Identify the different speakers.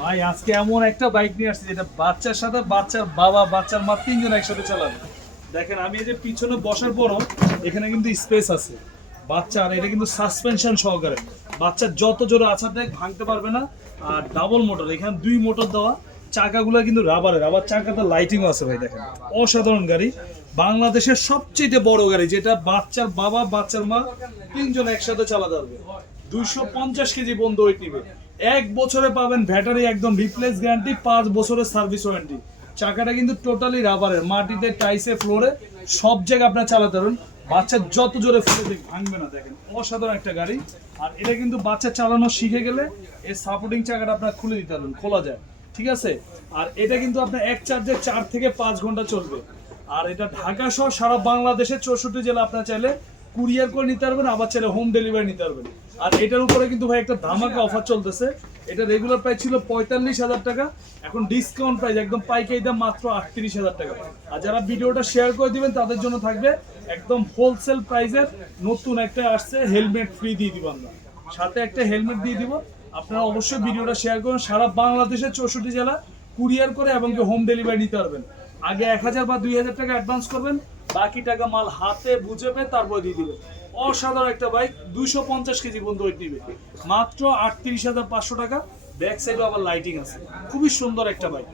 Speaker 1: ভাই, আজকে এমন একটা বাইক নিয়ে আসছি যেটা বাচ্চার সাথে বাচ্চার বাবা, বাচ্চার মা তিনজন একসাথে চালাবে। দেখেন, আমি এই যে পিছনে বসার পরও এখানে কিন্তু স্পেস আছে। বাচ্চার এটা কিন্তু সাসপেনশন সহকারে। বাচ্চার যত জোরে আছাড় দেখ ভাঙতে পারবে না। আর ডাবল মোটর এখানে দুই মোটর দেওয়া। চাকাগুলো কিন্তু রাবারের আবার চাকাতে লাইটিংও আছে ভাই, দেখেন। অসাধারণ গাড়ি। বাংলাদেশের সবচেয়ে বড় গাড়ি, যেটা বাচ্চার বাবা, বাচ্চার মা তিনজন একসাথে চালাতে পারবে। দুইশো পঞ্চাশ কেজি বন্ধ ওয়েট নিবে। এক বছরে পাবেন ব্যাটারি একদম রিপ্লেস গ্যারান্টি পাঁচ বছরের সার্ভিস ওয়ারেন্টি চাকাটা কিন্তু টোটালি রাবারের মাটিতে টাইসে ফ্লোরে সব জায়গায় আপনার চালাতে পারবেন। বাচ্চা যত জোরে ফেলে দেখ ভাঙবে না, দেখেন। অসাধারণ একটা গাড়ি। আর এটা কিন্তু বাচ্চা চালানো শিখে গেলে এই সাপোর্টিং চাকাটা আপনার খুলে দিতে পারবেন, খোলা যায়। ঠিক আছে? আর এটা কিন্তু আপনার এক চার্জে চার থেকে পাঁচ ঘণ্টা চলবে। আর এটা ঢাকা সহ সারা বাংলাদেশের চৌষট্টি জেলা আপনার চাইলে কুরিয়ার করে নিতে পারবেন, আবার চাইলে হোম ডেলিভারি নিতে পারবেন। আর এটার উপরে কিন্তু ভাই একটা ধামাকা অফার চলতেছে। এটা রেগুলার প্রাইস ছিল পঁয়তাল্লিশ হাজার টাকা, এখন ডিসকাউন্ট প্রাইস একদম পাইকারি দাম মাত্র আটত্রিশ হাজার টাকা। আর যারা ভিডিওটা শেয়ার করে দিবেন, তাদের জন্য থাকবে একদম হোলসেল প্রাইসের নতুন একটা আসছে হেলমেট ফ্রি দিয়ে দিব আমরা। সাথে একটা হেলমেট দিয়ে দিব। আপনারা অবশ্যই ভিডিওটা শেয়ার করুন। সারা বাংলাদেশের চৌষট্টি জেলা কুরিয়ার করে এবং হোম ডেলিভারি নিতে পারবেন। আগে এক হাজার বা দুই হাজার টাকা অ্যাডভান্স করবেন বাকি টাকা মাল হাতে বুঝে পেয়ে তারপরে দিয়ে দিবে। অসাধারণ একটা বাইক দুইশো পঞ্চাশ কেজি পর্যন্ত ওয়েট নিবে। মাত্র আটত্রিশ হাজার পাঁচশো টাকা। ব্যাক সাইডে আবার লাইটিং আছে। খুবই সুন্দর একটা বাইক